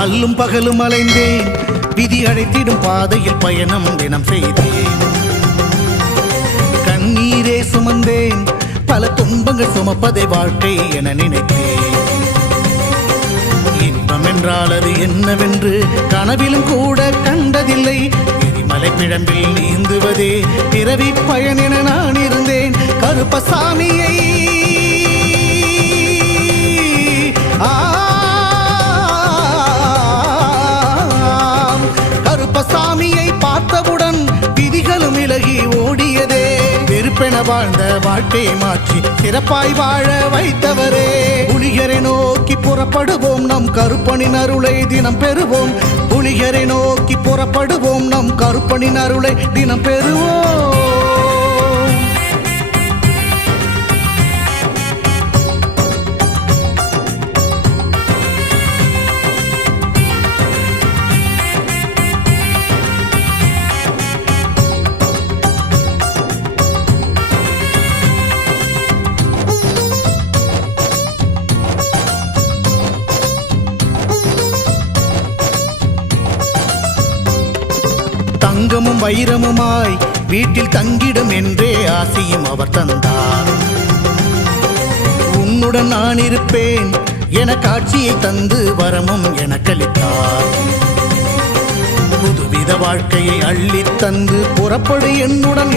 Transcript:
அல்லும் பகலும் அலைந்தேன், விதி அழைத்திடும் பாதையில் பயணம் தினம் செய்தேன். கண்ணீரே சுமந்தேன், பல துன்பங்கள் சுமப்பதை வாழ்க்கை என நினைத்தேன். இன்பம் என்றால் அது என்னவென்று கனவிலும் கூட கண்டதில்லை. எரிமலை பிழம்பில் நீந்துவதே பிறவி பயன் என நான் இருந்தேன். கருப்பசாமியை கருப்பசாமியை பார்த்தவுடன் விதிகளும் விலகி ஓடியதே. வெறுப்பென வாழ்ந்த வாழ்க்கையை மாற்றி சிறப்பாய் வாழ வைத்தவரே. புலிகரை நோக்கி புறப்படுவோம், நம் கருப்பனின் அருளை தினம் பெறுவோம். புலிகரை நோக்கி புறப்படுவோம், நம் கருப்பனின் அருளை தினம் பெறுவோம். தங்கமும் வைரமுமாய் வீட்டில் தங்கிடும் என்றே ஆசையும் அவர் தந்தார். உன்னுடன் நான் இருப்பேன் என காட்சியை தந்து வரமும் எனக்களித்தார். புதுவித வாழ்க்கையை அள்ளித் தந்து புறப்படு என்னுடன்